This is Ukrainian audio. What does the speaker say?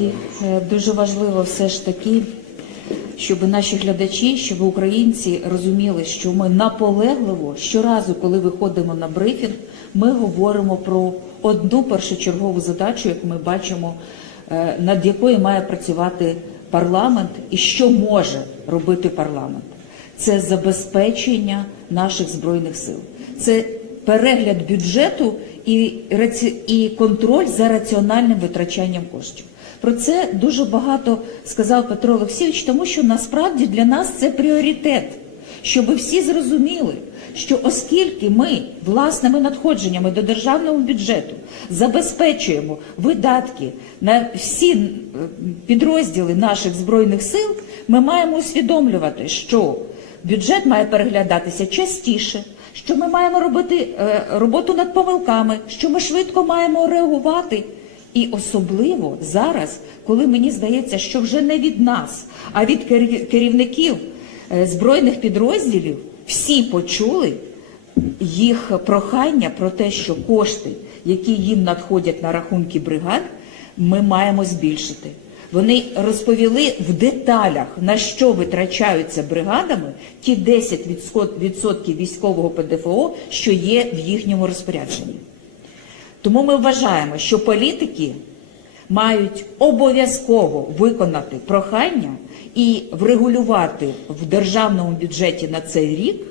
Е, Дуже важливо все ж таки, щоб наші глядачі, щоб українці розуміли, що ми наполегливо щоразу, коли виходимо на брифінг, ми говоримо про одну першочергову задачу, як ми бачимо, е, над якою має працювати парламент і що може робити парламент. Це забезпечення наших збройних сил. Це перегляд бюджету і контроль за раціональним витрачанням коштів. Про це дуже багато сказав Петро Олексійович, тому що насправді для нас це пріоритет, щоб всі зрозуміли, що оскільки ми власними надходженнями до державного бюджету забезпечуємо видатки на всі підрозділи наших збройних сил, ми маємо усвідомлювати, що бюджет має переглядатися частіше, що ми маємо робити е, роботу над помилками, що ми швидко маємо реагувати. І особливо зараз, коли мені здається, що вже не від нас, а від кер- керівників е, збройних підрозділів всі почули їх прохання про те, що кошти, які їм надходять на рахунки бригад, ми маємо збільшити. Вони розповіли в деталях, на що витрачаються бригадами ті 10% військового ПДФО, що є в їхньому розпорядженні. Тому ми вважаємо, що політики мають обов'язково виконати прохання і врегулювати в державному бюджеті на цей рік